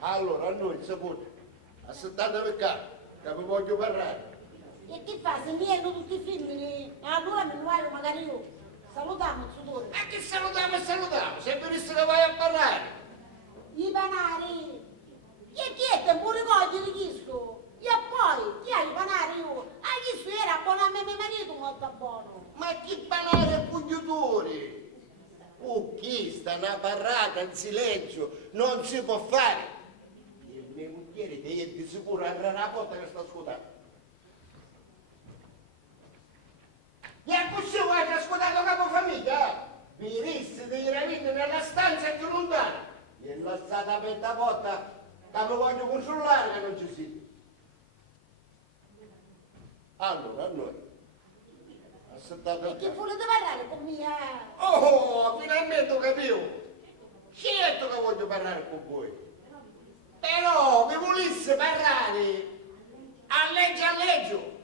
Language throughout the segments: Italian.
Allora, a noi, saputo, assettate per capo, che vi voglio parlare. E che fa? Se mi hanno tutti i femmini, allora mi vuoi magari io. Salutiamo il sudore. Ma che salutiamo e salutiamo, se venisse che vai a parlare. I panari. Chi è che pure voglio di chiesto? E poi, chi ha i panari io? Ah, chiesto era buono a me mio marito, molto buono. Ma chi panare e pugnatori? Chi sta una parrata in silenzio, non si può fare. Il mio mucchiere che è di sicuro avrà una porta che sta ascoltando. E a così vuoi che ha ascoltato capofamiglia? Vi risse dei ravini nella stanza più lontana. E la stata aperta porta che mi voglio consolare che non ci sia. Allora, a noi. E che volete parlare con mia? Oh, finalmente ho capito. Certo che voglio parlare con voi. Però vi volesse parlare a legge,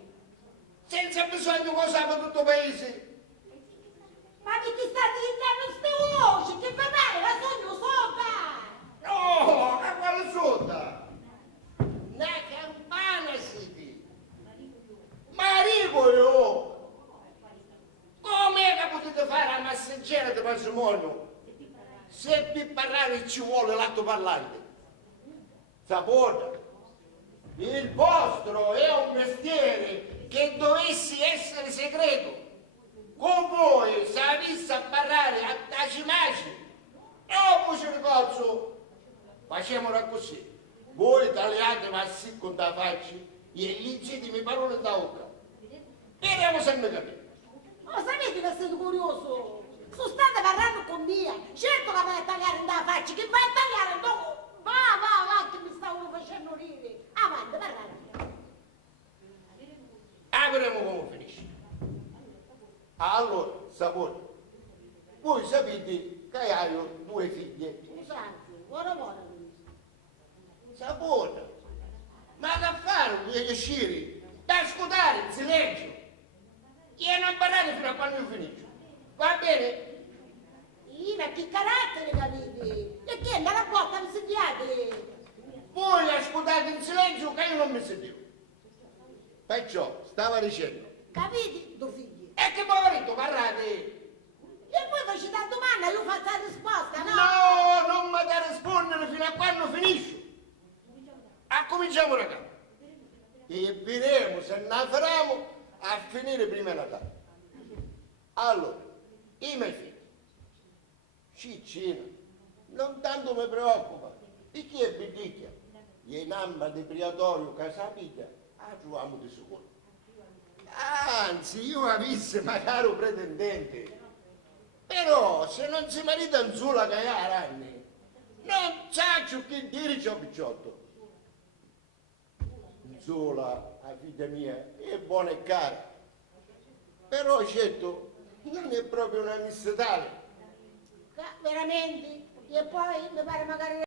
senza bisogno che usava tutto il paese. Ma di chi state gridando ste voci? Che fa male? La sogno sopra! No, che quale sotto? Una campana siete. Marico io. Com'è che potete fare la massaggera di matrimonio se per parlare ci vuole l'atto parlante? Sapete, il vostro è un mestiere che dovesse essere segreto. Con voi, se avesse a parlare a tacimaci, dopo ci ricordo, facciamola così. Voi tagliate ma sì con la faccia e leggitemi parole da bocca. Vediamo se mi capite. Oh, sapete che siete curioso? Sono state parlando con mia. Certo che vai a tagliare in da faccia, che vai a tagliare dopo. Va, che mi stavano facendo ridere. Avanti, parlare. Vedremo come finisce. Allora, sapete, voi sapete che io ho due figlie. Scusate, ora. Sapete, ma da fare due uscire, da ascoltare in silenzio. E non parlare fino a quando io finisco. Va bene? Ma che carattere che avete? E che nella porta vi sediate? Voi ascoltate in silenzio che io non mi sentivo. Perciò, stava dicendo. Capite, tuoi figli? E che poveretto, parlate. E voi facete la domanda, io faccio la risposta, no? No, non mi da rispondere fino a quando finisco. Cominciamo da capo. E vedremo se ne faremo a finire prima Natale. Allora, i miei figli, Ciccina, non tanto mi preoccupa, di chi è picchia? E in amba di Priatorio Casapiglia, troviamo di sicuro. Anzi, io avessi magari un pretendente, però se non si marita in sola che ha anni, non c'ho che dire ciò picciotto. Sola, la figlia mia, è buona e cara, però certo non è proprio una missatale. Veramente? E poi mi pare magari